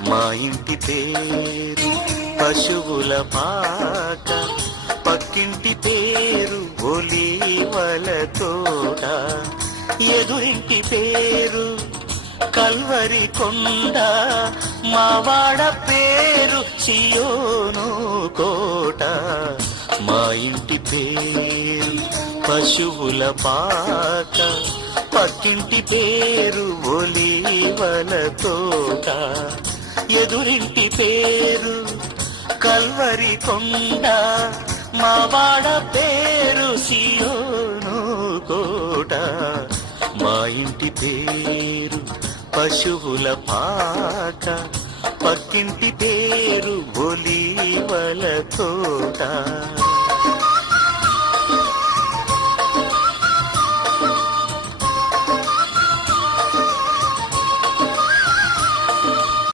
మా ఇంటి పేరు పశువుల పాక, పక్కింటి పేరు ఒలీవల తోట, ఎదురింటి పేరు కల్వరి కొండ, మావాడ పేరు సియోను కోట. మా ఇంటి పేరు పశువుల పాక, పక్కింటి పేరు ఒలీవల తోట, ఎదురింటి పేరు కల్వరి కొండ, మావాడ పేరు సియోను కోట. మా ఇంటి పేరు పశువుల పాక, పక్కింటి పేరు ఒలీవల తోట.